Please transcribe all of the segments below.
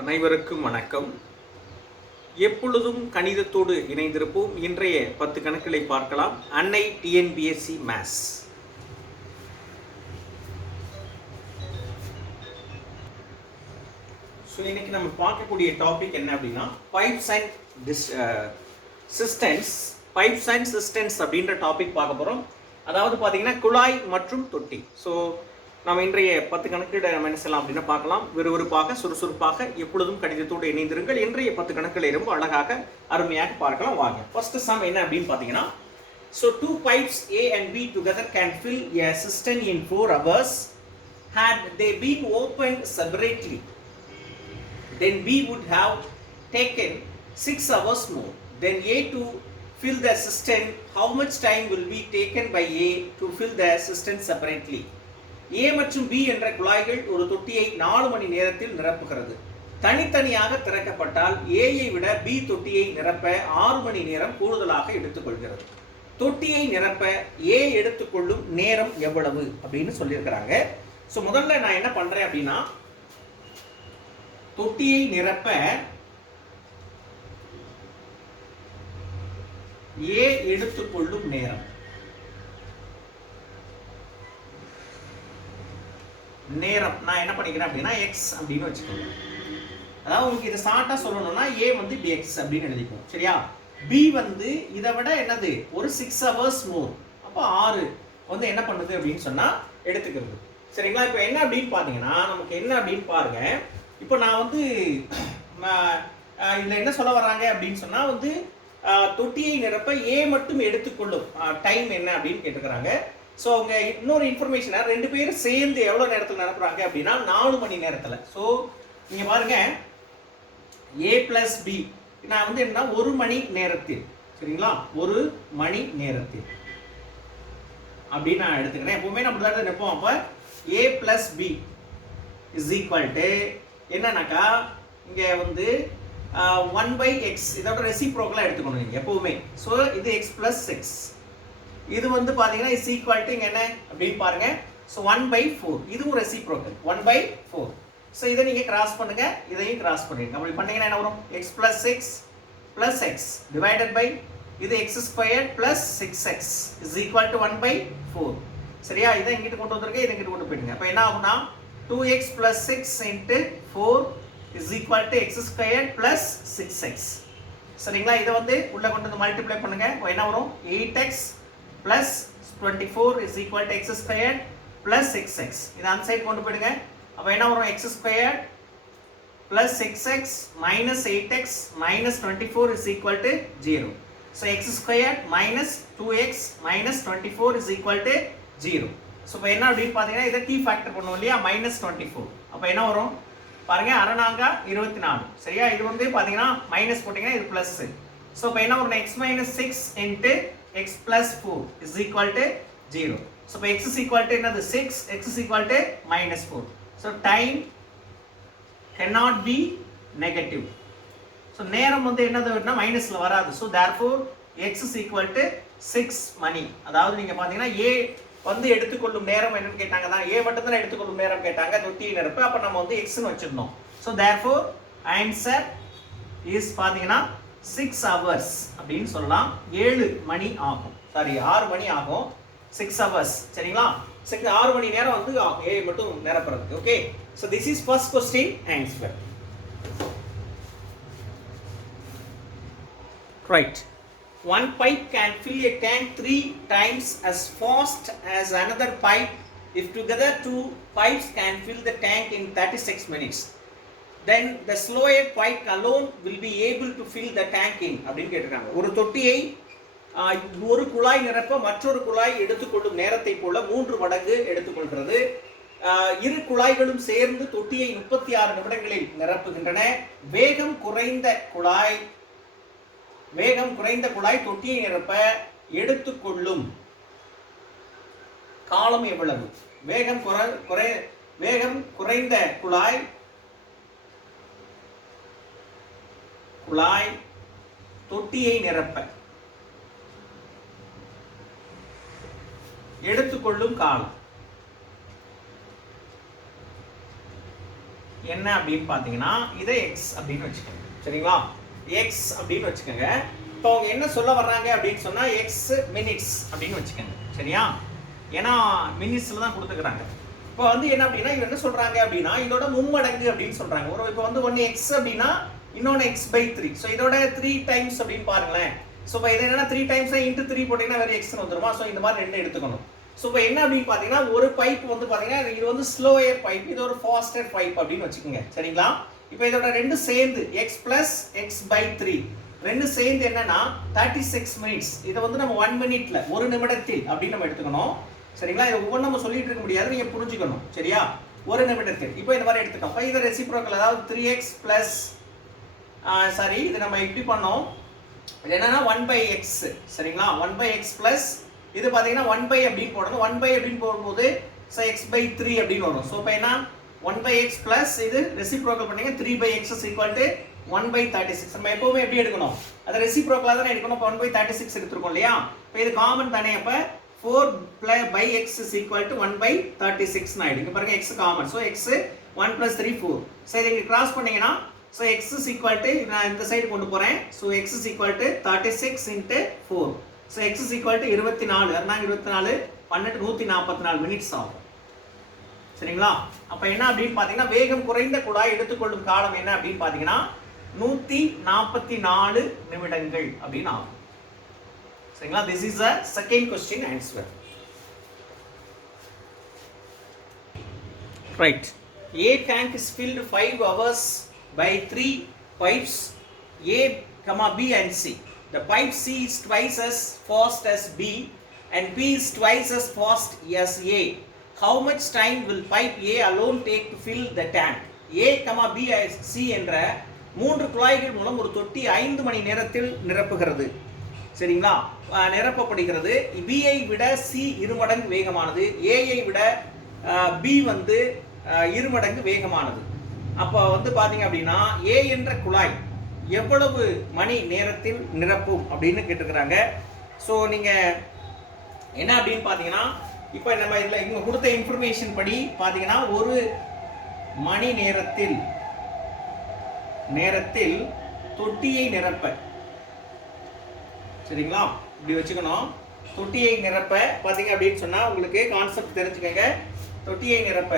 அனைவருக்கும் வணக்கம். எப்பொழுதும் கணிதத்தோடு இணைந்திருப்போம். இன்றைய 10 கணக்குகளை பார்க்கலாம். அன்னை டிஎன்பிஎஸ்சி மேத்ஸ். இன்னைக்கு நம்ம பார்க்கக்கூடிய டாபிக் என்ன அப்படின்னா பைப்ஸ் அண்ட் சிஸ்டன்ஸ் அப்படின்ற டாபிக் பார்க்க போகிறோம். அதாவது பார்த்தீங்கன்னா குழாய் மற்றும் தொட்டி. நம்ம இன்றைய 10 கணக்குகளை நம்ம என்ன செய்யலாம் அப்படின்னா பார்க்கலாம். விறுவிறுப்பாக சுறுசுறுப்பாக எப்பொழுதும் கணிதத்தோடு இணைந்திருங்கள். இன்றைய 10 கணக்குகளை ரொம்ப அழகாக அருமையாக பார்க்கலாம். வாங்க. ஃபர்ஸ்ட் சம் என்ன அப்படின்னு பார்த்தீங்கன்னா, two pipes A and B together can fill a cistern in 4 hours. Had they been opened separately, then B would have taken 6 hours more. Then A to fill the cistern, how much time will be taken by A to fill the cistern separately? A மற்றும் B என்ற குழாய்கள் ஒரு தொட்டியை 4 மணி நேரத்தில் நிரப்புகிறது. தனித்தனியாக திறக்கப்பட்டால் Aயை விட B தொட்டியை நிரப்ப 6 மணி நேரம் கூடுதலாக எடுத்துக்கொள்கிறது. தொட்டியை நிரப்ப A எடுத்துக்கொள்ளும் நேரம் எவ்வளவு அப்படின்னு சொல்லியிருக்கிறாங்க. முதல்ல நான் என்ன பண்றேன் அப்படின்னா, தொட்டியை நிரப்ப A எடுத்துக்கொள்ளும் நேரம் நான் என்ன பண்ணிக்கிறேன் அப்படின்னா x அப்படின்னு வச்சுக்கோங்க. அதாவது உங்களுக்கு இதை ஷார்ட்டா சொல்லணும்னா A வந்து இப்படி x அப்படின்னு எழுதிப்போம். சரியா? B வந்து இதை விட என்னது ஒரு 6 hours more, அப்போ 6 வந்து என்ன பண்ணுது அப்படின்னு சொன்னா எடுத்துக்கிறது. சரிங்களா? இப்போ என்ன அப்படின்னு பாத்தீங்கன்னா, நமக்கு என்ன அப்படின்னு பாருங்க. இப்போ நான் வந்து இதுல என்ன சொல்ல வர்றாங்க அப்படின்னு சொன்னா வந்து தொட்டியை நிரப்ப A மட்டும் எடுத்துக்கொள்ளும் டைம் என்ன அப்படின்னு கேட்டுக்கிறாங்க. அவங்க இன்னொரு இன்ஃபர்மேஷனை 2 பேரும் சேர்ந்து எவ்வளோ நேரத்தில் நிரப்புறாங்க அப்படின்னா 4 மணி நேரத்தில். நீங்கள் பாருங்க, A + B நான் வந்து என்ன 1 மணி நேரத்தில், சரிங்களா, 1 மணி நேரத்தில் அப்படின்னு நான் எடுத்துக்கிறேன். எப்பவுமே நம்ம தான் நிற்போம். அப்போ A + B = என்னன்னாக்கா இங்கே வந்து 1/x இதோட ரெசிப்ரோக்கலாக எடுத்துக்கணும் நீங்கள் எப்பவுமே. இது x + 6, இது வந்து பாத்தீங்கன்னா இஸ் ஈக்குவல் டு என்ன அப்படின்னு பாருங்க. 1/4 இதுவும் ரெசிப்ரோக்கல் 1/4. இதை நீங்க கிராஸ் பண்ணுங்க, இதையும் கிராஸ் பண்ணிடுங்க. அப்படி பண்ணீங்கன்னா என்ன வரும்? x + 6 + x டிவைடட் பை இது x² + 6x is equal to 1/4. சரியா? இதை இங்கிட்டு கொண்டு வந்துருங்க, இதை இங்கிட்டு கொண்டு போயிடுங்க. அப்போ என்ன ஆகும்னா 2x + 6 × 4 is equal to x² + 6x. சரிங்களா? இதை வந்து உள்ள கொண்டு வந்து மல்டிப்ளை பண்ணுங்க. என்ன வரும்? 8x plus 24 is equal to x² plus 6x. இது அந்த சைடு கொண்டு போயிடுங்க. அப்போ என்ன வரும்? x² plus 6x minus 8x minus 24 is equal to 0. x² minus 2x minus 24 is equal to 0. இப்போ என்ன அப்படின்னு பார்த்தீங்கன்னா இதை t ஃபேக்டர் பண்ணுவோம் இல்லையா, -24. அப்போ என்ன வரும் பாருங்க, 6×4 = 24. சரியா? இது வந்து பார்த்தீங்கன்னா மைனஸ் போட்டிங்கன்னா இது ப்ளஸ். இப்போ என்ன வரும்? x - 6 × x + 4 is equal to 0. இப்போ x is equal to என்னது 6, x is equal to -4. time cannot be negative. நேரம் வந்து என்னதுன்னா மைனஸ்ல வராது. therefore x is equal to 6 மணி. அதாவது நீங்க பாத்தீங்கன்னா A வந்து எடுத்துக்கொள்ளும் நேரம் என்னன்னு கேட்டாங்க தான், A மட்டும் தான் எடுத்துக்கொள்ளும் நேரம் கேட்டாங்க தொட்டியை நிரப்ப. அப்ப நம்ம வந்து x ன்னு வச்சிருந்தோம். therefore answer is பாத்தீங்கன்னா 6 hours அப்படின்னு சொல்லலாம். 7 மணி ஆகும். 6 மணி ஆகும். 6 hours. சரிங்களா? 6 மணி நேரம் வந்து A மட்டும் நிரப்புறதுக்கு. Okay. this is first question answer. Right. One pipe can fill a tank 3 times as fast as another pipe if together 2 pipes can fill the tank in 36 minutes. Then the slower pipe alone will be able to fill the tank in அப்படின்னு கேட்டிருக்காங்க. ஒரு தொட்டியை ஒரு குழாய் நிரப்ப மற்றொரு குழாய் எடுத்துக்கொள்ளும் நேரத்தை போல 3 மடங்கு எடுத்துக்கொள்கிறது. இரு குழாய்களும் சேர்ந்து தொட்டியை 36 நிமிடங்களில் நிரப்புகின்றன. வேகம் குறைந்த குழாய் தொட்டியை நிரப்ப எடுத்துக்கொள்ளும் காலம் எவ்வளவு? வேகம் குறைந்த குழாய் தொட்டியை நிரப்ப எடுத்துக்கொள்ளும் காலம். என்ன அப்படின்னு பார்த்தீங்கன்னா இதை எக்ஸ் அப்படின்னு வச்சுக்கோங்க. சரிங்களா, எக்ஸ் அப்படின்னு வச்சுக்கோங்க. இப்போ அவங்க என்ன சொல்ல வர்றாங்க அப்படின்னு சொன்னால் எக்ஸ் மினிட்ஸ் அப்படின்னு வச்சுக்கோங்க. சரியா, ஏன்னா மினிட்ஸில் தான் கொடுத்துக்கிறாங்க. இப்போ வந்து என்ன அப்படின்னா இவங்க என்ன சொல்கிறாங்க அப்படின்னா இதோட மும்மடங்கு அப்படின்னு சொல்கிறாங்க. ஒரு இப்போ வந்து ஒன்று எக்ஸ் அப்படின்னா இன்னொன்று x/3. ஸோ இதோட 3 டைம்ஸ் அப்படின்னு பாருங்களேன். ஸோ இப்போ இது என்னன்னா 3 டைம்ஸ் இன்ட்டு 3 போட்டிங்கன்னா வேறு எக்ஸ்னு வந்துருமா. ஸோ இந்த மாதிரி ரெண்டு எடுத்துக்கணும். ஸோ இப்போ என்ன அப்படின்னு பார்த்தீங்கன்னா ஒரு பைப் வந்து பார்த்தீங்கன்னா இது வந்து ஸ்லோயர் பைப், இது ஒரு ஃபாஸ்டர் பைப் அப்படின்னு வச்சுக்கோங்க. சரிங்களா, இப்போ இதோட ரெண்டு சேர்ந்து x + x/3 ரெண்டு சேர்ந்து என்னன்னா 36 மினிட்ஸ். இதை வந்து நம்ம 1 மினிட்ல ஒரு நிமிடத்தில் அப்படின்னு நம்ம எடுத்துக்கணும். சரிங்களா, இது ஒவ்வொன்றும் நம்ம சொல்லிட்டு இருக்க முடியாது, நீங்கள் புரிஞ்சுக்கணும். சரியா, ஒரு நிமிடத்தில் இப்போ இந்த மாதிரி எடுத்துக்கோம். இப்போ இதை ரெசிப்ரோக்கல், அதாவது 3x ப்ளஸ் சாரி இது நம்ம இப்படி பண்ணோம். இது என்னன்னா 1/x. சரிங்களா, 1/x ப்ளஸ் இது பார்த்தீங்கன்னா 1 அப்படின்னு போடணும். 1 அப்படின்னு போடும்போது x/3 அப்படின்னு வரும். ஸோ இப்போ என்ன 1/x ப்ளஸ் இது ரெசிப்ரோக்கல் பண்ணீங்க 3/x = 1/36. நம்ம எப்பவுமே எப்படி எடுக்கணும், அதை ரெசிப்ரோக்கலாக தானே எடுக்கணும். இப்போ 1/36 எடுத்துருக்கோம் இல்லையா. இப்போ இது காமன் தானே, அப்போ 4/x = 1/36 ஆயிடும். இங்க பாருங்க x common. So x 1 + 3 4. So இதை இங்கே கிராஸ் பண்ணீங்கன்னா ஸோ x = நான் இந்த சைடு கொண்டு போகிறேன். So x = 36 × 4. So x = 24. அதான் 24 12 144 மினிட்ஸ் ஆகும். சரிங்களா, அப்போ என்ன அப்படின்னு பார்த்தீங்கன்னா வேகம் குறைந்த குழாய் எடுத்துக்கொள்ளும் காலம் என்ன அப்படின்னு பார்த்தீங்கன்னா 144 நிமிடங்கள் அப்படின்னு ஆகும். சரிங்களா, this is a second question answer. Right, A tank is filled 5 hours by 3 pipes A, B and C. The pipe C is twice as fast as B and B is twice as fast as A. How much time will pipe A alone take to fill the tank? A, B and C என்ற 3 குழாய்கள் மூலம் ஒரு தொட்டி 5 மணி நேரத்தில் நிரப்புகிறது. சரிங்களா, நிரப்பப்படுகிறது. B ஐ விட C 2 மடங்கு வேகமானது, A ஐ விட B வந்து 2 மடங்கு வேகமானது. அப்போ வந்து பார்த்தீங்க அப்படின்னா A என்ற குழாய் எவ்வளவு மணி நேரத்தில் நிரப்பும் அப்படின்னு கேட்டிருக்கிறாங்க. ஸோ நீங்கள் என்ன அப்படின்னு பார்த்தீங்கன்னா இப்போ நம்ம இதில் இவங்க கொடுத்த இன்ஃபர்மேஷன் படி பார்த்தீங்கன்னா ஒரு மணி நேரத்தில் தொட்டியை நிரப்ப, சரிங்களா, இப்படி வச்சுக்கணும். தொட்டியை நிரப்ப பார்த்தீங்க அப்படின்னு சொன்னால் உங்களுக்கு கான்செப்ட் தெரிஞ்சுக்கங்க. தொட்டியை நிரப்ப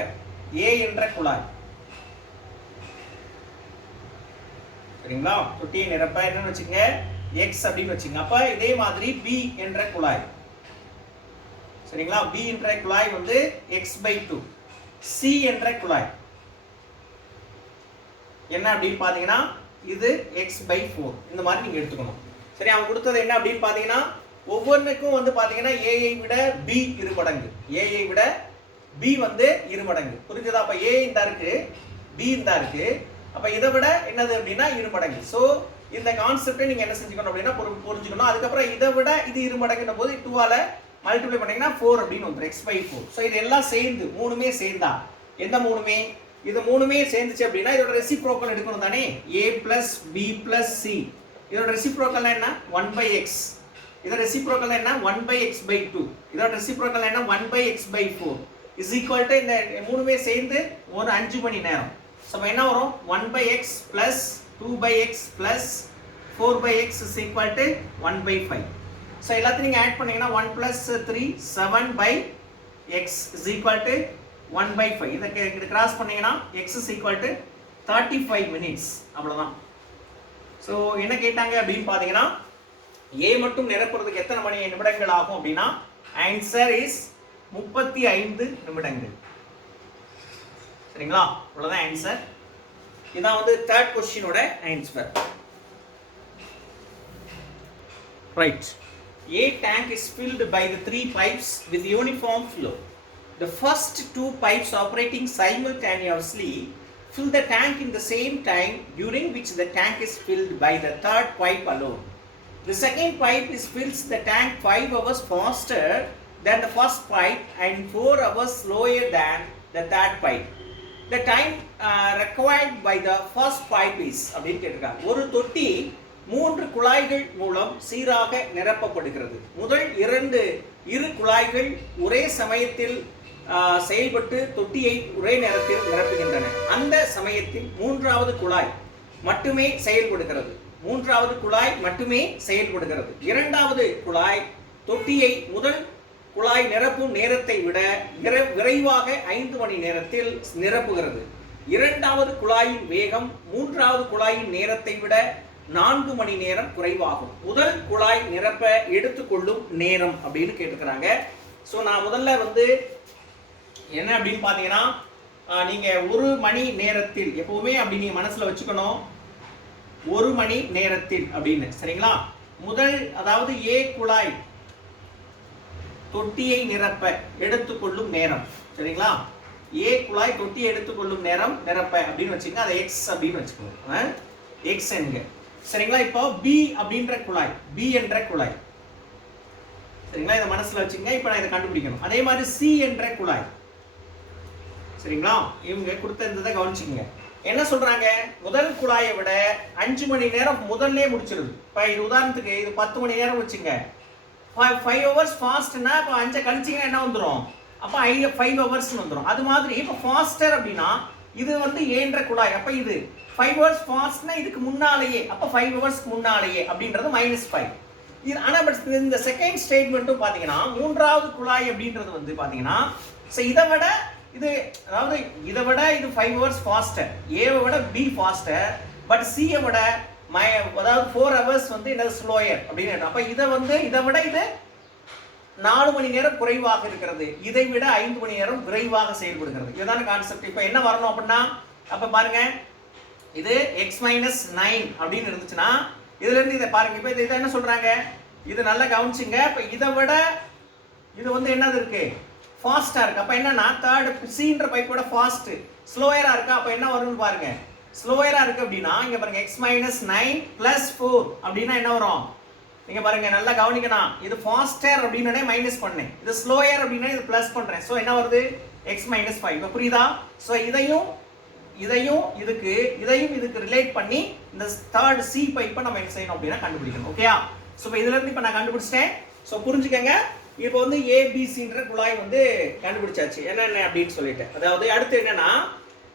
A என்ற குழாய், சரிங்களா, தொட்டியை நிரப்ப என்னன்னு வச்சுக்கோங்க x அப்படின்னு வச்சுக்கோங்க. அப்போ இதே மாதிரி B என்ற குழாய், சரிங்களா, B என்ற குழாய் வந்து x/2. C என்ற குழாய் என்ன அப்படின்னு பார்த்தீங்கன்னா இது x/4. இந்த மாதிரி நீங்கள் எடுத்துக்கணும். சரி, அவங்க கொடுத்தது என்ன அப்படின்னு பார்த்தீங்கன்னா ஒவ்வொன்றுக்கும் வந்து பார்த்தீங்கன்னா A ஐ விட B 2 மடங்கு, A ஐ விட B வந்து 2 மடங்கு. புரிஞ்சுதா? அப்போ A இந்த இருக்கு, B இந்த இருக்கு. அப்போ இதை விட என்னது அப்படின்னா 2 மடங்கு. ஸோ இந்த கான்செப்டை நீங்கள் என்ன செஞ்சுக்கணும் அப்படின்னா புரிஞ்சுக்கணும். அதுக்கப்புறம் இதை விட இது 2 மடங்குன்னும் போது 2ஆல மல்டிப்ளை பண்ணீங்கன்னா 4 அப்படின்னு வந்துடும், x/4. ஸோ இது எல்லாம் சேர்ந்து மூணுமே சேர்ந்தா எந்த மூணுமே இது மூணுமே சேர்ந்துச்சு அப்படின்னா இதோட ரெசிப்ரோக்கல் எடுக்கணும் தானே. A + B + C இதோட ரெசிப்ரோக்கல் என்ன 1/x. இதோட ரெசிப்ரோக்கல் என்ன 1/x/2. இதோட ரெசிப்ரோக்கல் என்ன 1/x/4 இஸ் ஈக்குவல் டு இந்த மூணுமே சேர்ந்து ஒரு 5 மணி நேரம். ஸோ என்ன வரும் 1/x + 2/x + 4/x is equal to 1/5. So எல்லாத்தையும் நீங்கள் ஆட் பண்ணீங்கன்னா 1 + 3 7/x இஸ் ஈக்குவல் டு 1/5. இதை கிராஸ் பண்ணீங்கன்னா x is equal to 35 minutes. அவ்வளோதான். ஸோ என்ன கேட்டாங்க அப்படின்னு பார்த்தீங்கன்னா A மட்டும் நிரப்புறதுக்கு எத்தனை மணி நிமிடங்கள் ஆகும் அப்படின்னா ஆன்சர் இஸ் 35 நிமிடங்கள். சரிங்களா, அவ்வளோதான் ஆன்சர். இதான் வந்து தேர்ட் கொஸ்டினோட answer. Right, A tank is filled by the 3 pipes with uniform flow. The first 2 pipes operating simultaneously fill the tank in the same time, during which the tank is filled by the third pipe alone. The second pipe fills the tank 5 hours faster than the first pipe and 4 hours slower than the third pipe. The time required by the first pipe is அப்படின்னு கேட்டிருக்காங்க. ஒரு தொட்டி 3 குழாய்கள் மூலம் சீராக நிரப்பப்படுகிறது. முதல் 2 குழாய்கள் ஒரே சமயத்தில் செயல்பட்டு தொட்டியை ஒரே நேரத்தில் நிரப்புகின்றன. அந்த சமயத்தில் மூன்றாவது குழாய் மட்டுமே செயல்படுகிறது. இரண்டாவது குழாய் தொட்டியை முதல் குழாய் நிரப்பும் நேரத்தை விட விரைவாக 5 மணி நேரத்தில் நிரப்புகிறது. இரண்டாவது குழாயின் வேகம் மூன்றாவது குழாயின் நேரத்தை விட 4 மணி நேரம் குறைவாகும். முதல் குழாய் நிரப்ப எடுத்துக்கொள்ளும் நேரம் அப்படின்னு கேட்டுக்கிறாங்க. ஸோ நான் முதல்ல என்ன அப்படின்னு பார்த்தீங்கன்னா, நீங்க 1 மணி நேரத்தில் எப்பவுமே அப்படி நீங்க மனசுல வச்சுக்கணும். 1 மணி நேரத்தில் அப்படின்னு, சரிங்களா? அதாவது ஏ குழாய் தொட்டியை நிரப்ப எடுத்துக்கொள்ளும் நேரம், சரிங்களா? ஏ குழாய் தொட்டியை எடுத்துக்கொள்ளும் நேரம் நிரப்ப அப்படின்னு வச்சுக்கோங்க. அதை எக்ஸ் அப்படின்னு வச்சுக்கோங்க. எக்ஸ் என்க, சரிங்களா? இப்போ பி அப்படின்ற குழாய், பி என்ற குழாய், சரிங்களா? இதை மனசுல வச்சுங்க. இப்போ நான் இதை கண்டுபிடிக்கணும். அதே மாதிரி சி என்ற குழாய், சரிங்களா? இவங்க கொடுத்ததை கவனிச்சுங்க. என்ன சொல்றாங்க? முதல் குழாயை விட 5 மணி நேரம் முதல்ல முடிச்சிருது. இப்போ இது உதாரணத்துக்கு இது 10 மணி நேரம் வச்சுங்க. 5 hours ஃபாஸ்ட்னா இப்போ 5 கழிச்சிங்கன்னா என்ன வந்துடும்? அப்போ 5 hours வந்துடும். அது மாதிரி இப்போ ஃபாஸ்டர் அப்படின்னா இது ஏன்ற குழாய். அப்போ இது 5 hours ஃபாஸ்ட்னா இதுக்கு முன்னாலேயே, அப்போ 5 hours முன்னாலேயே அப்படின்றது -5. இது ஆனால் பட் இந்த செகண்ட் ஸ்டேட்மெண்ட்டும் பார்த்தீங்கன்னா மூன்றாவது குழாய் அப்படின்றது பார்த்தீங்கன்னா இதை விட இது 5 hours ஃபாஸ்டர், ஏவை விட பி ஃபாஸ்டர், பட் சியை விட அதாவது 4 hours என்னது ஸ்லோயர் அப்படின்னு. அப்ப இதை விட இது 4 மணி நேரம் குறைவாக இருக்கிறது. இதை விட 5 மணி நேரம் விரைவாக செயல்படுகிறது. இதுதான கான்செப்ட். இப்ப என்ன வரணும் அப்படின்னா, அப்ப பாருங்க, இது x-9 அப்படின்னு இருந்துச்சுன்னா இதுல இருந்து இதை பாருங்க. இப்ப இதை என்ன சொல்றாங்க? இது நல்லா கவனிச்சுங்க. இப்ப இதை விட இது என்னது இருக்கு? ஃபாஸ்டா இருக்கு. அப்ப என்னன்னா தேர்ட் சின்ற பைப்போட ஃபாஸ்ட் ஸ்லோயரா இருக்கு. அப்ப என்ன வரும்னு பாருங்க. ஸ்லோயரா இருக்கு அப்படின்னா இங்க பாருங்க x-9 + 4 அப்படின்னா என்ன வரும்? நீங்க பாருங்க நல்லா கவனிக்கணும். இது ஃபாஸ்டர் அப்படினே மைனஸ் பண்ணேன், இது ஸ்லோயர் அப்படினா இது பிளஸ் பண்றேன். சோ என்ன வருது? x-5. இப்ப புரியுதா? சோ இதையும் இதுக்கு ரிலேட் பண்ணி இந்த தேர்ட் சி பைப்பை நம்ம என்ன செய்யணும் அப்படினா கண்டுபிடிக்கணும். ஓகேயா? சோ இப்போ இதுல இருந்து இப்ப நான் கண்டுபிடிச்சிட்டேன். சோ புரிஞ்சுக்கங்க. இப்போ ஏபிசின்ற குழாய் கண்டுபிடிச்சாச்சு என்னென்ன அப்படின்னு சொல்லிட்டு. அதாவது அடுத்து என்னன்னா,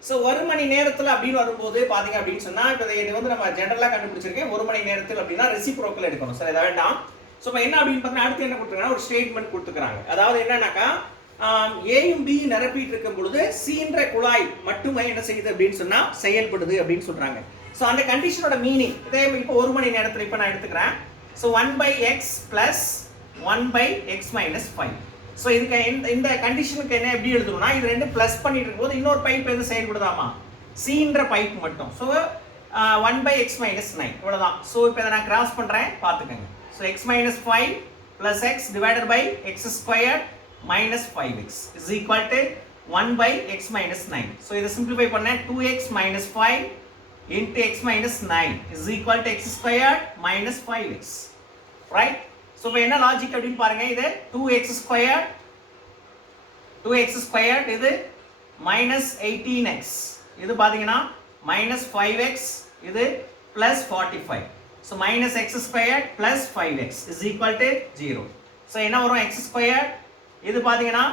ஸோ 1 மணி நேரத்தில் அப்படின்னு வரும்போது பார்த்தீங்க அப்படின்னு சொன்னால், இப்போ இது நம்ம ஜென்ரலாக கண்டுபிடிச்சிருக்கேன். 1 மணி நேரத்தில் அப்படின்னா ரெசிப்ரோக்கல் எடுக்கணும். சார் இதை வேண்டாம். ஸோ இப்போ என்ன அப்படின்னு பார்த்தீங்கன்னா, அடுத்து என்ன கொடுத்துருக்காங்கன்னா ஒரு ஸ்டேட்மெண்ட் கொடுத்துக்கிறாங்க. அதாவது என்னன்னாக்கா, ஏயும் பி நிரப்பிட்டு இருக்கும் பொழுது சின்ற குழாய் மட்டுமே என்ன செய்யுது அப்படின்னு சொன்னால் செயல்படுது அப்படின்னு சொல்கிறாங்க. ஸோ அந்த கண்டிஷனோட மீனிங் இதே இப்போ 1 மணி நேரத்தில் இப்போ நான் எடுத்துக்கிறேன். So 1/x + 1/x-5. ஸோ இதுக்கு இந்த கண்டிஷனுக்கு என்ன எப்படி எழுதணும்னா, இது ரெண்டு ப்ளஸ் பண்ணிட்டு இருக்கும்போது இன்னொரு பைப் எது செயல்படுதாமா? சின்ற பைப் மட்டும். ஸோ 1/x-9 இவ்வளோதான். ஸோ இப்போ இதை நான் கிராஸ் பண்ணுறேன், பார்த்துக்கோங்க. So x-5 + x / x² - 5x is equal to 1/x-9. So இதை சிம்பிளிஃபை பண்ணேன். 2x - 5 into x-9 is equal to x² - 5x. Right? So இப்போ என்ன லாஜிக் அப்படின்னு பாருங்க. இது 2x² இது -18x, இது பார்த்தீங்கன்னா -5x, இது +45. So -x² + 5x is equal to 0. So என்ன வரும்? x², இது பார்த்தீங்கன்னா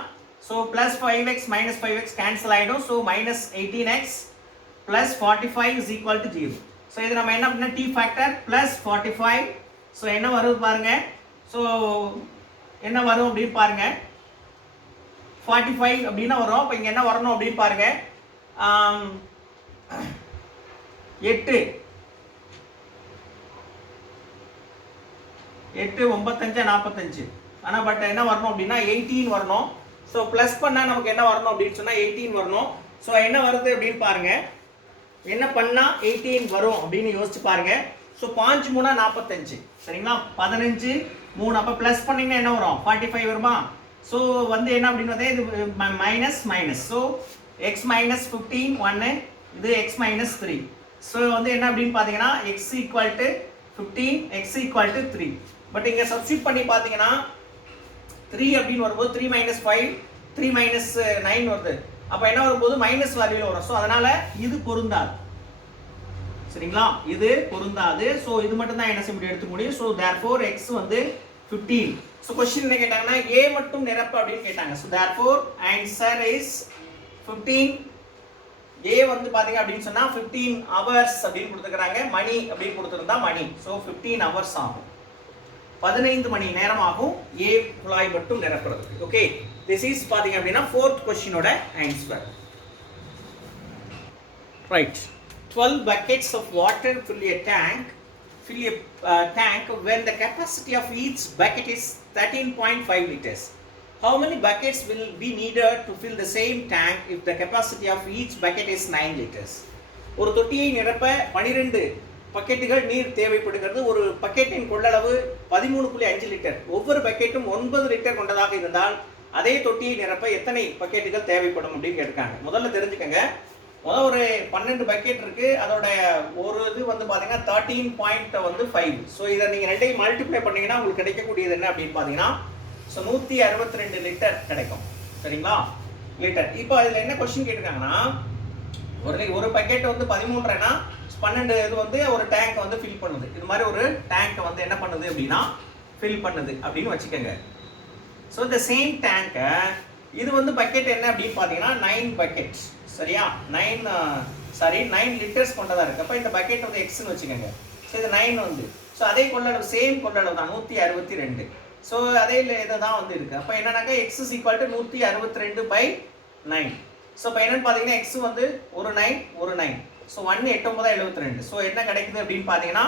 ஸோ +5x - 5x கேன்சல் ஆகிடும். So -18x + 45 is equal to 0. So இது நம்ம என்ன பண்ண, t ஃபேக்டர் +45. ஸோ என்ன வருது பாருங்க. ஸோ என்ன வரும் அப்படின்னு பாருங்க. 45 அப்படின்னா வரும். இப்போ இங்கே என்ன வரணும் அப்படின்னு பாருங்க. 8 9 45. ஆனால் பட் என்ன வரணும் அப்படின்னா 18 வரணும். ஸோ ப்ளஸ் பண்ணால் நமக்கு என்ன வரணும் அப்படின்னு சொன்னால் 18 வரணும். ஸோ என்ன வருது அப்படின்னு பாருங்க. என்ன பண்ணால் 18 வரும் அப்படின்னு யோசிச்சு பாருங்க. ஸோ 5 3 45, சரிங்களா? 15 3 அப்போ ப்ளஸ் பண்ணிங்கன்னா என்ன வரும்? 45 வருமா? ஸோ என்ன அப்படின்னு இது மைனஸ். ஸோ x - 15 1, இது x - 3. ஸோ என்ன அப்படின்னு பார்த்தீங்கன்னா x = 15, x = 3. பட் இங்கே சப்ஸ்டியூட் பண்ணி பார்த்தீங்கன்னா 3 அப்படின்னு வரும்போது 3 - 5 3 - 9 வருது. அப்போ என்ன வரும்போது மைனஸ் வேல்யூவில் வரும். ஸோ அதனால இது பொருந்தாது, சரிங்களா? இது பொருந்தாது. ஸோ இது மட்டும் தான் என்ன செய்ய முடியும், எடுத்துக்க முடியும். So therefore x 15 so question என்ன கேட்டாங்கன்னா ஏ மட்டும் நிரப்பு அப்படின்னு கேட்டாங்க. So therefore answer is 15. ஏ வந்து பாத்தீங்க அப்படின்னு சொன்னா 15 hours அப்படின்னு கொடுத்துக்கிறாங்க. மணி அப்படின்னு கொடுத்துருந்தா மணி. ஸோ 15 hours ஆகும், 15 மணி நேரம் ஆகும் ஏ குழாய் மட்டும் நிரப்புறதுக்கு. ஓகே, திஸ் இஸ் பாத்தீங்க அப்படின்னா 4th கொஸ்டினோட answer. Right. 12 buckets of water fill a tank when the capacity of each bucket is 13.5 liters. How many buckets will be needed to fill the same tank if the capacity of each bucket is 9 liters? ஒரு தொட்டியை நிரப்ப 12 பக்கெட்டுகள் நீர் தேவைப்படுகிறது. ஒரு பக்கெட்டின் கொள்ளளவு 13.5 litre. ஒவ்வொரு பக்கெட்டும் 9 litre கொண்டதாக இருந்தால் அதே தொட்டியை நிரப்ப எத்தனை பக்கெட்டுகள் தேவைப்படும் அப்படின்னு கேட்காங்க. முதல்ல தெரிஞ்சுக்கங்க, முதல் ஒரு 12 பக்கெட் இருக்கு, அதோட ஒரு இது வந்து பாத்தீங்கன்னா 13.5. ஸோ இதை நீங்க ரெண்டையும் மல்டிப்ளை பண்ணீங்கன்னா உங்களுக்கு கிடைக்கக்கூடியது என்ன அப்படின்னு பாத்தீங்கன்னா 162 லிட்டர் கிடைக்கும். சரிங்களா, லிட்டர். இப்போ அதுல என்ன கொஸ்டின் கேட்டிருக்காங்கன்னா, ஒரு பக்கெட் வந்து 13னா 12 இது வந்து ஒரு டேங்க் வந்து ஃபில் பண்ணுது. இது மாதிரி ஒரு டேங்க் வந்து என்ன பண்ணுது அப்படின்னா ஃபில் பண்ணுது அப்படின்னு வச்சுக்கோங்க. ஸோ இந்த சேம் டேங்கை இது வந்து பக்கெட் என்ன அப்படின்னு பார்த்தீங்கன்னா 9 பக்கெட். சரியா, 9 லிட்டர்ஸ் கொண்டதாக இருக்குது. அப்போ இந்த பக்கெட் வந்து எக்ஸ்ன்னு வச்சுக்கோங்க. ஸோ இது 9 வந்து ஸோ அதே கொள்ளளவு சேம் கொள்ளளவு தான் 162. ஸோ அதே இதை தான் வந்து இருக்குது. அப்போ என்னன்னாக்கா X is equal to 162/9. So இப்போ என்னன்னு பார்த்தீங்கன்னா எக்ஸ் வந்து ஒரு 9. ஸோ 1 8 9 72. ஸோ என்ன கிடைக்குது அப்படின்னு பார்த்தீங்கன்னா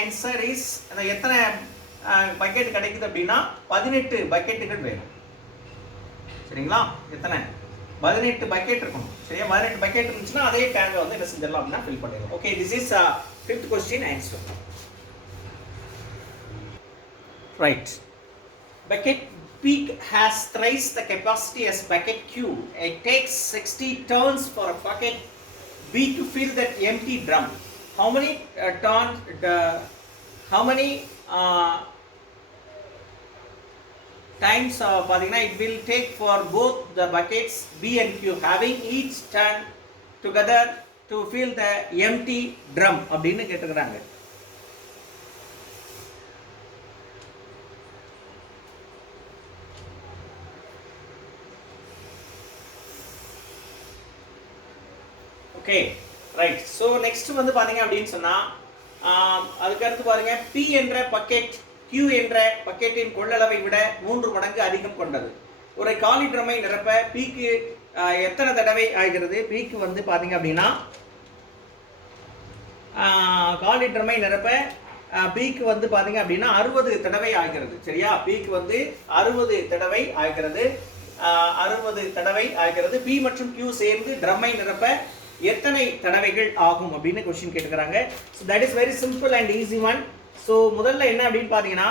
ஆன்சர் இஸ் எத்தனை பக்கெட் கிடைக்குது அப்படின்னா 18 பக்கெட்டுகள் வேணும். சரிங்களா, எத்தனை 18 பக்கெட் இருக்கணும். சரியா, 18 பக்கெட் இருந்துச்சுன்னா அதே டேங்கை வந்து என்ன செஞ்சிடலாம் அப்படின்னா ஃபில் பண்ணிடலாம். Okay, this is 5th question answer. Right. Bucket P has thrice the capacity as bucket Q. It takes 60 turns for a bucket B to fill that empty drum. How many times பாத்தீங்கன்னா it will take for both the buckets B and Q having each turn together to fill the empty drum அப்படின்னு கேட்டுக்கிறாங்க. Okay, right. So next வந்து பாத்தீங்க அப்படின்னு சொன்னா அதுக்கு அடுத்து பாருங்க, P என்ற பக்கெட் Q என்ற பக்கெட்டின் கொள்ளளவை விட 3 மடங்கு அதிகம் கொண்டது. ஒரு காலி ட்ரம்மை நிரப்ப Pக்கு எத்தனை தடவை ஆகிறது? Pக்கு வந்து பாத்தீங்க அப்படின்னா காலி ட்ரம்மை நிரப்ப Pக்கு வந்து பாத்தீங்க அப்படின்னா 60 தடவை ஆகிறது. சரியா, Pக்கு வந்து 60 தடவை ஆகிறது. 60 தடவை ஆகிறது. P மற்றும் Q சேர்ந்து ட்ரம்மை நிரப்ப எத்தனை தடவைகள் ஆகும் அப்படின்னு क्वेश्चन கேட்கறாங்க. so that is very simple and easy one. so முதல்ல என்ன அப்படினு பாத்தீங்கன்னா,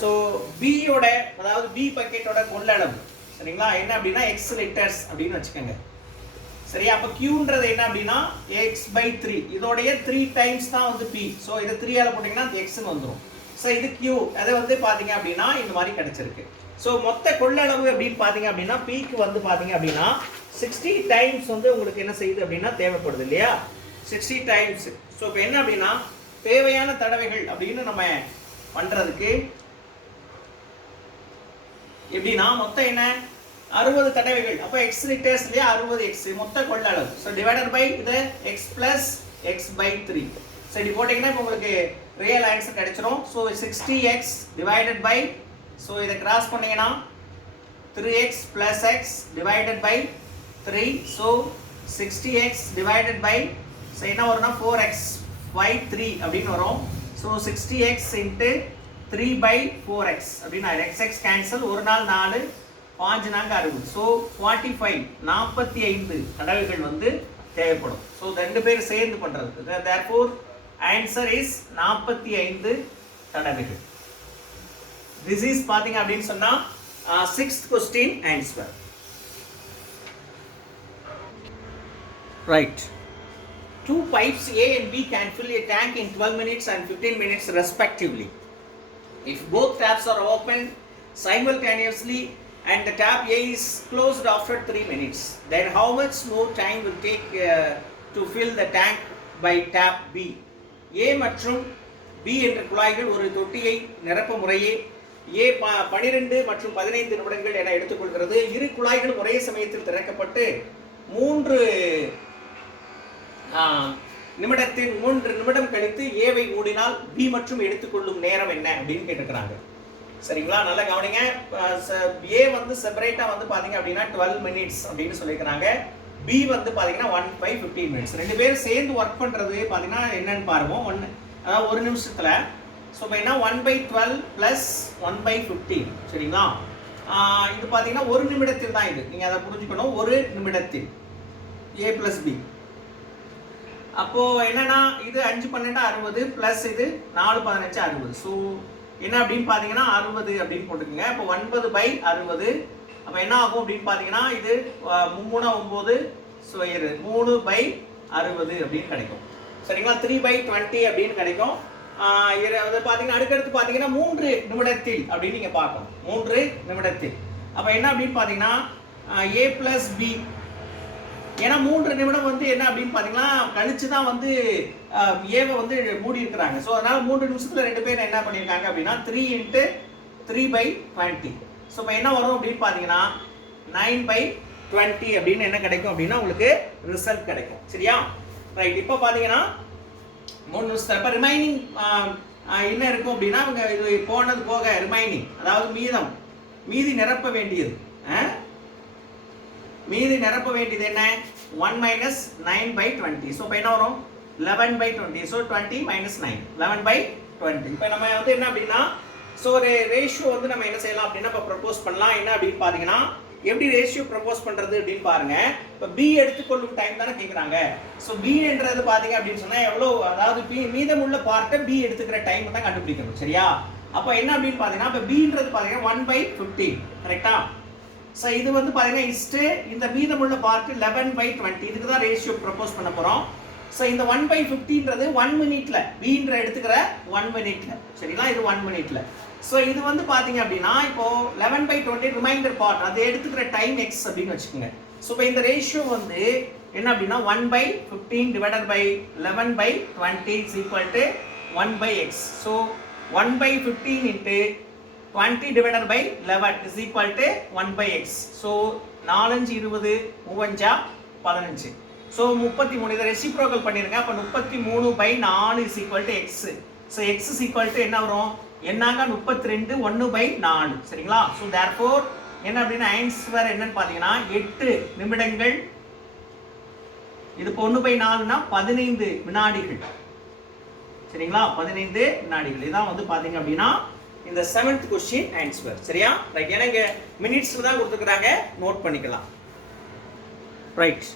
so B யோட அதாவது B பக்கெட்டோட கொள்ளளவு சரிங்களா என்ன அப்படினா x லிட்டர்ஸ் அப்படினு வெச்சுக்கங்க. சரியா, அப்ப Qன்றது என்ன அப்படினா x/3 இதோடைய 3 டைம்ஸ் தான் வந்து P. so இத 3 ஆல போட்டீங்கன்னா x ன்னு வந்துரும். so இது Q, அது வந்து பாத்தீங்க அப்படினா இந்த மாதிரி கிடைச்சிருக்கு. so மொத்த கொள்ளளவு அப்படினு பாத்தீங்க அப்படினா P க்கு வந்து பாத்தீங்க அப்படினா 60 டைம்ஸ் வந்து உங்களுக்கு என்ன செய்யுது அப்படினா தேவைப்படுது இல்லையா, 60 டைம்ஸ். சோ இப்போ என்ன அப்படினா தேவையான தடவைகள் அப்படினு நம்ம பண்றதுக்கு எப்படினா மொத்தம் என்ன 60 தடவைகள். அப்ப x லிட்டர்ஸ்லயே 60x மொத்த கொள்ளளவு. சோ டிவைடட் பை இது x plus x/3. சோ இது போட்டீங்கன்னா இப்போ உங்களுக்கு ரியல் ஆன்சர் கிடைச்சிரும். So 60x divided by, so இத கிராஸ் பண்ணீங்கன்னா 3x plus x divided by 3. so 60x divided by, so என்ன வரும்னா 4x/3 அப்படினு வரும். so 60x into 3/4x அப்படினா x கேன்சல், ஒரு நாள் 4 5 4 60. so 45 தடவைகள் வந்து தேவைப்படும். so ரெண்டு பேர் சேர்ந்து பண்றது. therefore answer is 45 தடவைகள். this is பாத்தீங்க அப்படினு சொன்னா 6th question answer. Right. Two pipes A and B can fill a tank in 12 minutes and 15 minutes respectively. If both taps are opened simultaneously and the tap A is closed after 3 minutes, then how much more time will take to fill the tank by tap B? A மற்றும் B என்ற குழாய்கள் ஒரு தொட்டியை நிரப்ப முறையே ஏ 12 மற்றும் 15 நிமிடங்கள் என எடுத்துக்கொள்கிறது. இரு குழாய்களும் ஒரே சமயத்தில் திறக்கப்பட்டு 3 நிமிடம் கழித்து ஏவை மூடினால் பி மற்றும் எடுத்துக்கொள்ளும் நேரம் என்ன அப்படின்னு கேட்டுக்கிறாங்க. சரிங்களா, நல்லா கவனிங்க. ஏ வந்து செப்பரேட்டா வந்து பாத்தீங்க அப்படின்னா 12 மினிட்ஸ் அப்படின்னு சொல்லியிருக்கிறாங்க. பி வந்து பாத்தீங்கன்னா 1/15 மினிட்ஸ். ரெண்டு பேரும் சேர்ந்து ஒர்க் பண்றது பாத்தீங்கன்னா என்னன்னு பாருங்க. அதாவது ஒரு நிமிஷத்துல. ஸோ இப்போ என்ன 1/12 + 1/15. சரிங்களா, இது பாத்தீங்கன்னா ஒரு நிமிடத்தில் தான். இது நீங்க அதை புரிஞ்சுக்கணும். ஒரு நிமிடத்தில் ஏ + பி. அப்போ என்னன்னா இது 5 12 60 பிளஸ் இது 4 15 60. ஸோ என்ன அப்படின்னு பாத்தீங்கன்னா 60 அப்படின்னு போட்டுக்கோங்க. அப்போ 9/60. அப்போ என்ன ஆகும் அப்படின்னு பாத்தீங்கன்னா இது 3 9. ஸோ 3/60 அப்படின்னு கிடைக்கும். சரிங்களா, 3/20 அப்படின்னு கிடைக்கும். அது பாத்தீங்கன்னா அடுத்தடுத்து பாத்தீங்கன்னா 3 நிமிடத்தில் அப்படின்னு நீங்க பார்க்கணும். 3 நிமிடத்தில். அப்ப என்ன அப்படின்னு பாத்தீங்கன்னா ஏ + பி. ஏன்னா 3 நிமிடம் வந்து என்ன அப்படின்னு பாத்தீங்கன்னா கழிச்சு தான் வந்து ஏவை வந்து மூடி இருக்கிறாங்க. ஸோ அதனால 3 நிமிஷத்துல ரெண்டு பேரும் என்ன பண்ணியிருக்காங்க அப்படின்னா 3 × 3/20. ஸோ இப்போ என்ன வரும் அப்படின்னு பாத்தீங்கன்னா 9/20 அப்படின்னு என்ன கிடைக்கும் அப்படின்னா உங்களுக்கு ரிசல்ட் கிடைக்கும். சரியா, ரைட். இப்போ பாத்தீங்கன்னா 3 நிமிஷத்துல இப்போ ரிமைனிங் என்ன இருக்கும் அப்படின்னா அவங்க இது போனது போக ரிமைனிங், அதாவது மீதி நிரப்ப வேண்டியது. மீதி நிரப்ப வேண்டியது என்ன 1 - 9/20. ஸோ இப்போ என்ன வரும் 11/20. ஸோ 20 - 9 11/20. இப்போ நம்ம வந்து என்ன அப்படின்னா ஸோ ஒரு ரேஷியோ வந்து நம்ம என்ன செய்யலாம் அப்படின்னா இப்போ ப்ரப்போஸ் பண்ணலாம். என்ன அப்படின்னு பார்த்தீங்கன்னா எப்படி ரேஷியோ ப்ரப்போஸ் பண்றது அப்படின்னு பாருங்க. இப்போ பி எடுத்துக்கொள்ளும் டைம் தானே கேட்குறாங்க. ஸோ பி என்றது பார்த்தீங்க அப்படின்னு சொன்னா எவ்வளோ, அதாவது மீதமுள்ள பார்ட்டை பி எடுத்துக்கிற டைம் தான் கண்டுபிடிக்கணும். சரியா, அப்போ என்ன அப்படின்னு பார்த்தீங்கன்னா இப்போ பின்றது பார்த்தீங்கன்னா 1/15. கரெக்டா. ஸோ இது வந்து பார்த்தீங்கன்னா இந்த மீதமுள்ள பார்ட் 11/20. இதுக்கு தான் ரேஷியோ ப்ரப்போஸ் பண்ண போகிறோம். ஸோ இந்த 1/15ன்றது 1 மினிட்ல பின்ற எடுத்துக்கிற 1 மினிட்ல. சரிங்களா, இது 1 மினிட்ல. ஸோ இது வந்து பார்த்தீங்க அப்படின்னா இப்போ 11/20 ரிமைண்டர் பார்ட் அது எடுத்துக்கிற டைம் எக்ஸ் அப்படின்னு வச்சுக்கோங்க. ஸோ இப்போ இந்த ரேஷியோ வந்து என்ன அப்படின்னா 1/15 / 11/20 = 1/x. So 1/15 × 20 / 11 = 1/x. So 4 5 20 3 5 15. So 33. இதை ரெசிப்ரோக்கல் பண்ணிருங்க. அப்போ 33/4 = x. ஸோ x = என்ன வரும் என்னங்க 32 1/4. சரிங்களா. ஸோ தேர்ஃபோர் என்ன அப்படின்னா ஆன்சர் என்னன்னு பார்த்தீங்கன்னா 8 நிமிடங்கள். இது 1/4னா 15 வினாடிகள். சரிங்களா, 15 வினாடிகள். இதான் வந்து பார்த்தீங்க அப்படின்னா இந்த 7th question ஆன்சர். சரியா, ரைட். ஏன்னா இங்க மினிட்ஸ்ல தான் கொடுத்துருக்காங்க, நோட் பண்ணிக்கலாம். Right.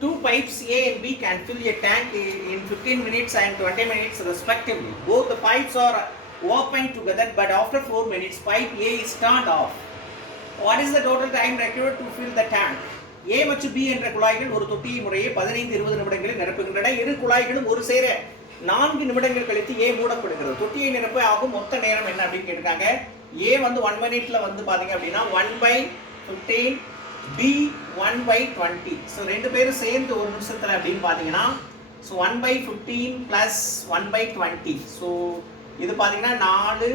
2 pipes A and B can fill a tank in 15 minutes and 20 minutes respectively. Both the pipes are open together, but after 4 minutes pipe A is turned off. What is the total time required to fill the tank? A மற்றும் B என்ற குழாய்கள் ஒரு தொட்டியை முறையே 15-20 நிமிடங்களில் நிரப்புகின்றன. இரு குழாய்களும் ஒரு சேர 4 நிமிடங்கள் கழித்து A மூடப்படுகிறது. தொட்டியை நிரப்ப ஆகும் மொத்த நேரம் என்ன அப்படின்னு கேட்டிருக்காங்க. A வந்து 1 மினிட்ல வந்து பாத்தீங்க அப்படின்னா 1/15, B 1/20. ஸோ ரெண்டு பேரும் சேர்ந்து ஒரு நிமிஷத்துல அப்படின்னு பாத்தீங்கன்னா ஸோ 1/15 + 1/20. ஸோ இது பாத்தீங்கன்னா 4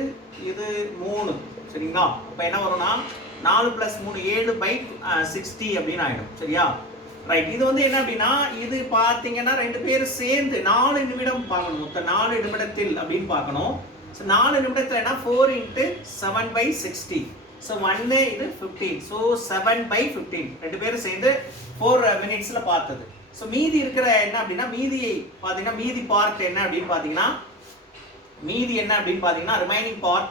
இது 3. சரிங்களா, இப்போ என்ன வரும்னா 4 + 3 7/60 அப்படின்னு ஆயிடும். சரியா, ரைட். இது வந்து என்ன அப்படின்னா இது பாத்தீங்கன்னா ரெண்டு பேரும் சேர்ந்து 4 நிமிடம் பார்க்கணும். மொத்தம் 4 நிமிடத்தில் அப்படின்னு பார்க்கணும். ஸோ 4 நிமிடத்துல என்ன 4 × 7/60. ஸோ 1 இது 15. ஸோ 7/15 ரெண்டு பேரும் சேர்ந்து 4 மினிட்ஸ்ல பார்த்தது. ஸோ மீதி இருக்கிற என்ன அப்படின்னா மீதியை பார்த்தீங்கன்னா மீதி பார்ட் என்ன அப்படின்னு பார்த்தீங்கன்னா ரிமைனிங் பார்ட்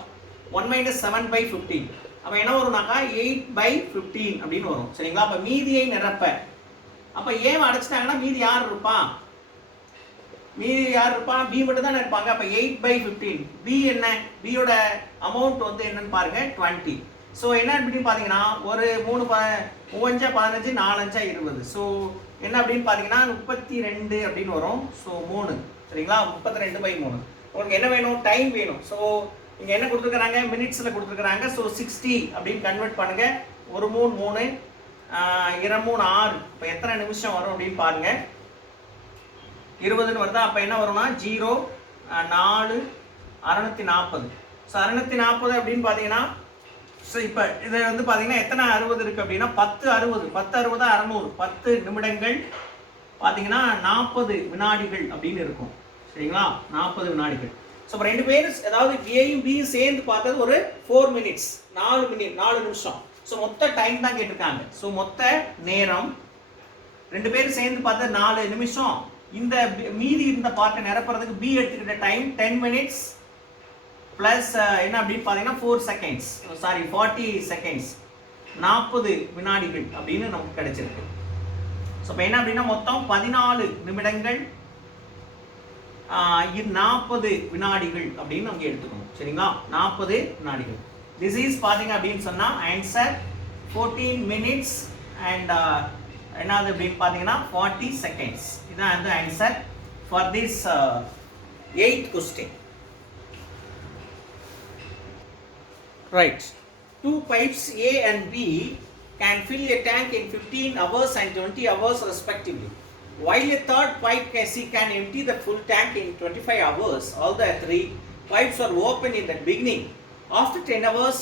1 - 7/15. அப்போ என்ன வரும்னாக்கா 8/15 அப்படின்னு வரும். சரிங்களா, அப்போ மீதியை நிரப்ப அப்போ ஏன் அடைச்சிட்டாங்கன்னா மீதி யார் இருப்பான் பி மட்டும் தான் இருப்பாங்க. அப்போ 8/15. பி என்ன, பியோட அமௌண்ட் வந்து என்னன்னு பாருங்க 20. ஸோ என்ன அப்படின்னு பார்த்தீங்கன்னா ஒரு 3 5 15 4 5 20. ஸோ என்ன அப்படின்னு பார்த்தீங்கன்னா 32 அப்படின்னு வரும். ஸோ 3. சரிங்களா, 32/3. உங்களுக்கு என்ன வேணும், டைம் வேணும். ஸோ இங்கே என்ன கொடுத்துருக்குறாங்க, மினிட்ஸில் கொடுத்துருக்குறாங்க. ஸோ 60 அப்படின்னு கன்வெர்ட் பண்ணுங்க. 1 3 3 2 3 6. இப்போ எத்தனை நிமிஷம் வரும் அப்படின்னு பாருங்க. 20ன்னு வருதா. அப்போ என்ன வரும்னா 0 4 640. ஸோ 640 அப்படின்னு பார்த்தீங்கன்னா, ஸோ இப்போ இதை வந்து பார்த்தீங்கன்னா எத்தனை 60 இருக்குது அப்படின்னா 10 60 600 10 நிமிடங்கள் பார்த்தீங்கன்னா 40 வினாடிகள் அப்படின்னு இருக்கும். சரிங்களா, 40 வினாடிகள். ஸோ இப்போ ரெண்டு பேர் அதாவது ஏயும் பியும் சேர்ந்து பார்த்தது ஒரு 4 மினிட்ஸ் 4 நிமிஷம். ஸோ மொத்த டைம் தான் கேட்டிருக்காங்க. ஸோ மொத்த நேரம் ரெண்டு பேரும் சேர்ந்து பார்த்தது 4 நிமிஷம். இந்த மீதி இருந்த பார்ட்டை நிரப்புறதுக்கு பி எடுத்துக்கிட்ட டைம் 10 மினிட்ஸ் ப்ளஸ் என்ன அப்படின்னு பார்த்தீங்கன்னா 4 செகண்ட்ஸ், சாரி 40 செகண்ட்ஸ், 40 வினாடிகள் அப்படின்னு நமக்கு கிடைச்சிருக்கு. ஸோ இப்போ என்ன அப்படின்னா மொத்தம் 14 நிமிடங்கள் 40 வினாடிகள் அப்படின்னு நம்ம எடுத்துக்கணும். சரிங்களா, 40 வினாடிகள். திஸ் இஸ் பார்த்தீங்க அப்படின்னு சொன்னால் ஆன்சர் 14 மினிட்ஸ் அண்ட் என்னது அப்படின்னு பார்த்தீங்கன்னா 40 செகண்ட்ஸ். இதுதான் வந்து answer for this 8th question. Right. 2 pipes A and B can fill a tank in 15 hours and 20 hours respectively. While a third pipe can empty the full tank in 25 hours, all the 3 pipes are open in the beginning. After 10 hours,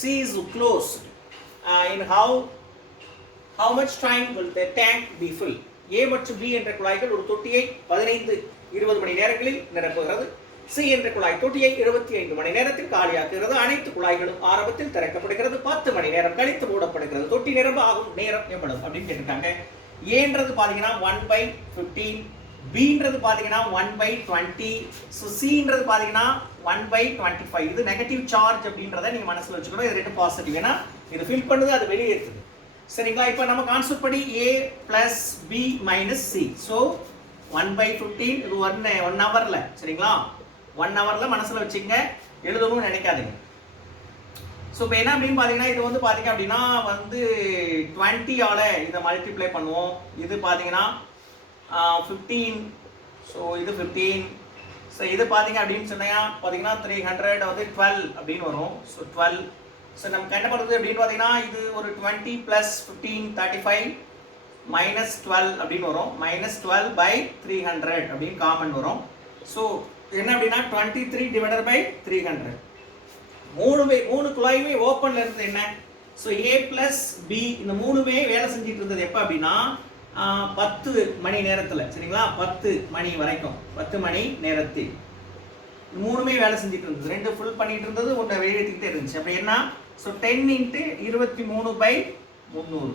C is closed. In how much time will the tank be full? A மற்றும் B என்ற குழாய்கள் ஒரு தொட்டியை 15-20 மணி நேரங்களில் நிரப்புகிறது. C என்ற குழாய் தொட்டியை 25 மணி நேரத்தில் காலியாக்குகிறது. அனைத்து குழாய்களும் ஆரம்பத்தில் திறக்கப்படுகிறது, 10 மணி நேரம் கழித்து மூடப்படுகிறது. தொட்டி நிரம்ப ஆகும் நேரம் எவ்வளவு அப்படின்னு கேட்டிருக்காங்க. ஏன்றது பார்த்தீங்கன்னா 1/15, பின்றது பார்த்தீங்கன்னா 1/20, ஸோ சின்றது பார்த்தீங்கன்னா 1/25. இது நெகட்டிவ் சார்ஜ் அப்படின்றத நீங்கள் மனசில் வச்சுக்கணும். இது ரெண்டு பாசிட்டிவ், ஏன்னா இது ஃபில் பண்ணுது, அது வெளியேற்றுது. சரிங்களா, இப்போ நம்ம கான்செப்ட் படி A + B - C. ஸோ 1/15 இது 1 ஹவரில். சரிங்களா, 1 ஹவரில் மனசில் வச்சுங்க, எழுதணும்னு நினைக்காதீங்க. ஸோ இப்போ என்ன அப்படின்னு பார்த்தீங்கன்னா இது வந்து பார்த்தீங்க அப்படின்னா வந்து 20ஆல் இதை மல்டிப்ளை பண்ணுவோம். இது பார்த்தீங்கன்னா 15, ஸோ இது 15. ஸோ இது பார்த்தீங்க அப்படின்னு சொன்னால் பார்த்தீங்கன்னா 300 வந்து 12 அப்படின்னு வரும். ஸோ 12. ஸோ நமக்கு என்ன பண்ணுறது அப்படின்னு பார்த்தீங்கன்னா இது ஒரு 20 + 15 35 -12 அப்படின்னு வரும். -12/300 அப்படின்னு காமன் வரும். ஸோ என்ன அப்படின்னா 23 / 300. மூணு குழாயுமே ஓப்பன்ல இருந்து என்ன, ஸோ A + B இந்த மூணுமே வேலை செஞ்சுட்டு இருந்தது எப்போ அப்படின்னா 10 மணி நேரத்தில். சரிங்களா, 10 மணி வரைக்கும், 10 மணி நேரத்தில் மூணுமே வேலை செஞ்சுட்டு இருந்தது. 2 ஃபுல் பண்ணிட்டு இருந்தது, 1 வெளியேற்றிக்கிட்டே இருந்துச்சு. அப்போ என்ன, ஸோ 10 × 23/300.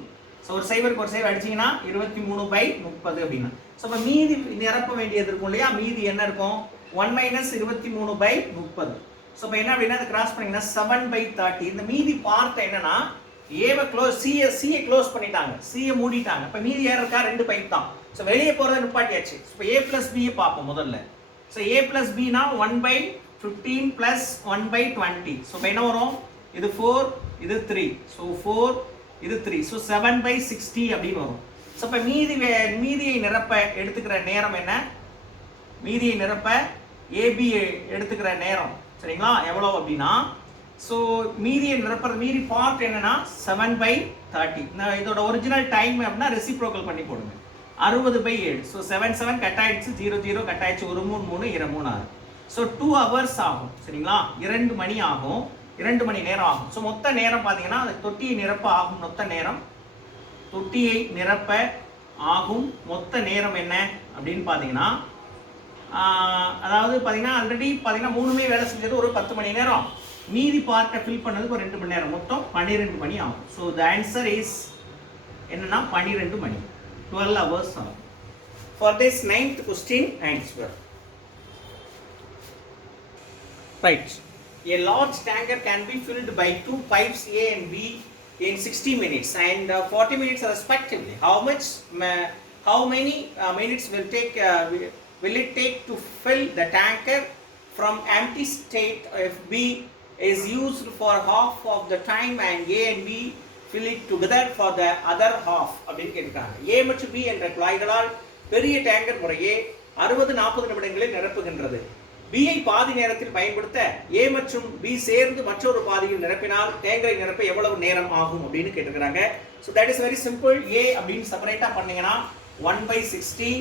ஸோ ஒரு சைபருக்கு ஒரு சைபர் அடிச்சிங்கன்னா 23/30 அப்படின்னா. ஸோ இப்போ மீதி நிரப்ப வேண்டியது இருக்கும் இல்லையா, மீதி என்ன இருக்கும் 1 - 23/30. ஸோ இப்போ என்ன அப்படின்னா அதை கிராஸ் பண்ணிங்கன்னா 7/30. இந்த மீதி பார்ட் என்னன்னா ஏவை சியை க்ளோஸ் பண்ணிட்டாங்க, சியை மூடிட்டாங்க. இப்போ மீதி யார் இருக்கா, 2 பைப் தான். ஸோ வெளியே போகிறத நிப்பாட்டியாச்சு. இப்போ A + B பார்ப்போம் முதல்ல. So A + Bனா 1/15 + 1/20. ஸோ இப்போ என்ன வரும், இது 4 இது 3. ஸோ 4 இது 3. ஸோ 7/60 அப்படின்னு வரும். ஸோ இப்போ மீதியை நிரப்ப எடுத்துக்கிற நேரம் என்ன, மீதியை நிரப்ப AB எடுத்துக்கிற நேரம் சரிங்களா எவ்வளோ அப்படின்னா, ஸோ மீதியை நிரப்புறது மீதி பார்ட் என்னன்னா 7/30. இதோட ஒரிஜினல் டைம் அப்படின்னா ரெசிப்ரோக்கல் பண்ணி போடுங்க 60/7. ஸோ 7 கட் ஆயிடுச்சு, 0 கட் ஆயிடுச்சு, 1 3 3 2 3 6. ஸோ 2 ஹவர்ஸ் ஆகும். சரிங்களா, 2 மணி ஆகும், 2 மணி நேரம் ஆகும். ஸோ மொத்த நேரம் பார்த்தீங்கன்னா அது தொட்டியை நிரப்ப ஆகும் மொத்த நேரம், தொட்டியை நிரப்ப ஆகும் மொத்த நேரம் என்ன அப்படின்னு பார்த்தீங்கன்னா அதாவது பார்த்தீங்கன்னா ஆல்ரெடி பார்த்தீங்கன்னா மூணுமே வேலை செஞ்சது ஒரு 10 மணி நேரம், மீதி பார்ட்டை ஃபில் பண்ணதுக்கு ஒரு 2 மணி நேரம், மொத்தம் 12 மணி ஆகும். ஸோ த ஆன்சர் இஸ் என்னன்னா 12 மணி, 12 hours ஆகும். For this 9th question answer. Right. A large tanker can be filled by 2 pipes A and B in 60 minutes and 40 minutes respectively. How many minutes will it take to fill the tanker from empty state if B is used for half of the time and A and B fill it together for the other half அப்படின்னு கேட்கிறாங்க. A மற்றும் B என்ற குழாய்களால் பெரிய tanker முறையே 60-40 நிமிடங்களில் நிரப்புகின்றது. B ஐ பாதி நேரத்தில் பயன்படுத்த A மற்றும் B சேர்ந்து மற்றொரு பாதியில் நிரப்பினால் டேங்கரை நிரப்ப எவ்வளவு நேரம் ஆகும் அப்படின்னு கேட்டிருக்காங்க. So that is very simple. A அப்படின்னு செப்பரேட்டா பண்ணீங்கன்னா 1/60,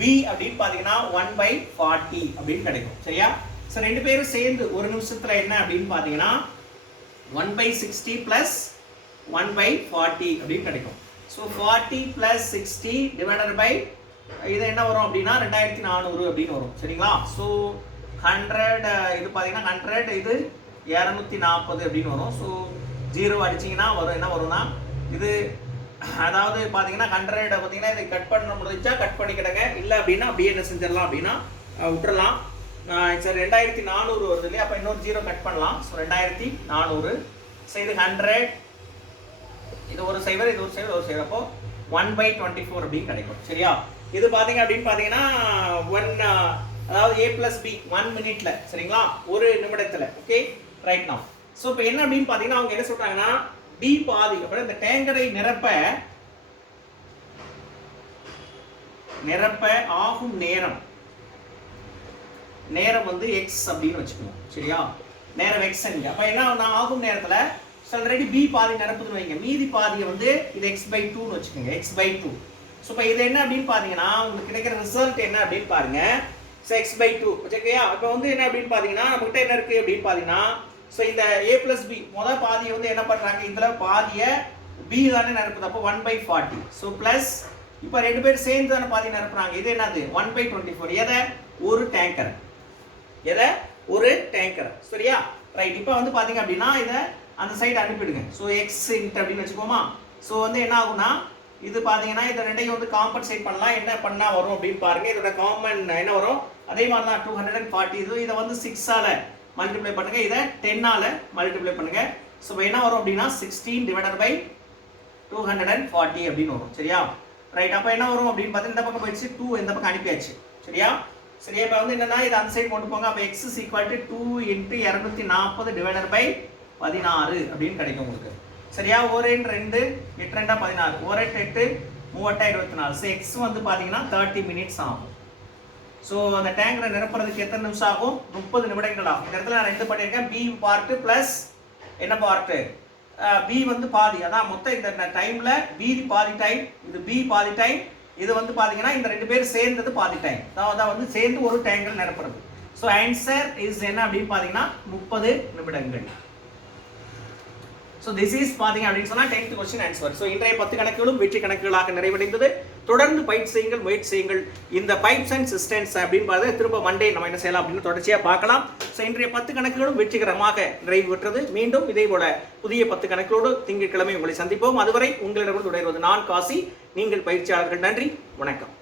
B அப்படின்னு பார்த்தீங்கன்னா 1/40 அப்படின்னு கிடைக்கும். சரியா, ஸோ ரெண்டு பேரும் சேர்ந்து ஒரு நிமிஷத்துல என்ன அப்படின்னு பார்த்தீங்கன்னா 1/60 + 1/40 அப்படின்னு கிடைக்கும். ஸோ 40 + 60 டிவைடட் பை இது என்ன வரும் அப்படின்னா 2400 அப்படின்னு வரும். சரிங்களா? ஸோ 100 இது பார்த்தீங்கன்னா 100 இது 240 அப்படின்னு வரும். ஸோ 0 அடிச்சிங்கன்னா வரும் என்ன வரும்னா இது அதாவது பார்த்தீங்கன்னா 100 பார்த்தீங்கன்னா இதை கட் பண்ண முடிஞ்சா கட் பண்ணிக்கிடுங்க. இல்லை அப்படின்னா அப்படியே என்ன செஞ்சிடலாம் அப்படின்னா விட்டுறலாம். சரி 2400 வருது இல்லையா? அப்போ இன்னொரு 0 கட் பண்ணலாம். ஸோ 2400. ஸோ இது 100 இது ஒரு சைவர் இது ஒரு சைவர் ஒரு சைவர். அப்போ 1/24 அப்படின்னு கிடைக்கும். சரியா? இது பார்த்தீங்க அப்படின்னு பார்த்தீங்கன்னா 1 அதாவது a + b 1 மினிட்ல. சரிங்களா? ஒரு நிமிடத்தில். Okay right now. ஸோ இப்போ என்ன அப்படின்னு பார்த்தீங்கன்னா அவங்க என்ன சொல்றாங்கன்னா b பாதி அப்புறம் இந்த டேங்கரை நிரப்ப ஆகும் நேரம் வந்து x அப்படின்னு வச்சுக்கணும். சரியா? நேரம் x எங்க. அப்ப என்ன ஆகும் நேரத்துல ஆல்ரெடி b பாதி நிரப்புதுன்னு வைங்க. மீதி பாதியை வந்து இது x/2 ன்னு வச்சுக்கோங்க. x/2. ஸோ இப்போ இது என்ன அப்படின்னு பார்த்தீங்கன்னா உங்களுக்கு கிடைக்கிற ரிசல்ட் என்ன அப்படின்னு பாருங்க. ஸோ x/2 ஓகேயா? இப்போ வந்து என்ன அப்படின்னு பார்த்தீங்கன்னா நம்மகிட்ட என்ன இருக்கு அப்படின்னு பார்த்தீங்கன்னா ஸோ இந்த a + b முதல் பாதியை வந்து என்ன பண்றாங்க இதுல பாதியை b தானே நிரப்புது. அப்போ 1/40. ஸோ பிளஸ் இப்போ ரெண்டு பேரும் சேர்ந்து தானே பாதி நிரப்புறாங்க. இது என்னது 1/24. எதை ஒரு டேங்கர். சரியா? ரைட். இப்போ வந்து பாத்தீங்க அப்படின்னா இதை அந்த சைடு அனுப்பிடுங்க. ஸோ எக்ஸ் அப்படின்னு வச்சுக்கோமா. ஸோ வந்து என்ன ஆகும்னா இது பார்த்தீங்கன்னா இதை ரெண்டையும் வந்து காம்பன்சேட் பண்ணலாம். என்ன பண்ணா வரும் அப்படின்னு பாருங்க. இதோட காமன் என்ன வரும் அதே மாதிரி தான் 240. இதை வந்து 6ஆல மல்டிப்ளை பண்ணுங்க. இதை 10ஆல மல்டிப்ளை பண்ணுங்க. ஸோ என்ன வரும் அப்படின்னா 16 டிவைடட் பை 240 அப்படின்னு வரும். சரியா? ரைட். அப்போ என்ன வரும் அப்படின்னு பார்த்தீங்கன்னா இந்த பக்கம் போயிடுச்சு 2 இந்த பக்கம் அனுப்பியாச்சு. சரியா? சரியா? இப்போ வந்து என்னன்னா இது அந்த சைடு கொண்டு போங்க. அப்போ x = 2 × 240 டிவைடட் பை 16 அப்படின்னு கிடைக்கும் உங்களுக்கு. சரியா? 1 2 8 2 16 1 8 3 24. ஸோ x வந்து பார்த்தீங்கன்னா 30 மினிட்ஸ் ஆகும். ஸோ அந்த டேங்கரை நிரப்புறதுக்கு எத்தனை நிமிஷம் ஆகும்? 30 நிமிடங்கள் ஆகும். இந்த இடத்துல நான் 2 பண்ணியிருக்கேன். b பார்ட்டு ப்ளஸ் என்ன பார்ட்டு b வந்து பாதி. அதான் மொத்தம் இந்த டைம்ல b பாதி டைம் இது b பாதி டைம் இது வந்து பாத்தீங்கன்னா இந்த ரெண்டு பேரும் சேர்ந்தது பாதி டைம். அதான் வந்து சேர்ந்து ஒரு டேங்கர் நிரப்புறது. ஸோ ஆன்சர் இஸ் என்ன அப்படின்னு பாத்தீங்கன்னா 30 நிமிடங்கள். ஸோ திஸ் இஸ் பாத்தீங்க அப்படின்னு சொன்னா 10th கொஸ்டின் ஆன்சர். ஸோ இன்றைய 10 கணக்குகளும் வெற்றி கணக்குகளாக நிறைவடைந்தது. தொடர்ந்து பயிற்சி செய்யுங்கள், முயற்சி செய்யுங்கள். இந்த பைப்ஸ் அண்ட் சிஸ்டம்ஸ் அப்படின்னு பார்த்து திரும்ப மண்டே நம்ம என்ன செய்யலாம் அப்படின்னு தொடர்ச்சியாக பார்க்கலாம். ஸோ இன்றைய 10 கணக்குகளும் வெற்றிகரமாக நிறைவு பெற்றது. மீண்டும் இதே போல புதிய 10 கணக்குகளோடு திங்கட்கிழமை உங்களை சந்திப்போம். அதுவரை உங்களிடம் தொடர்வது நான் காசி, நீங்கள் பயிற்சியாளர்கள். நன்றி, வணக்கம்.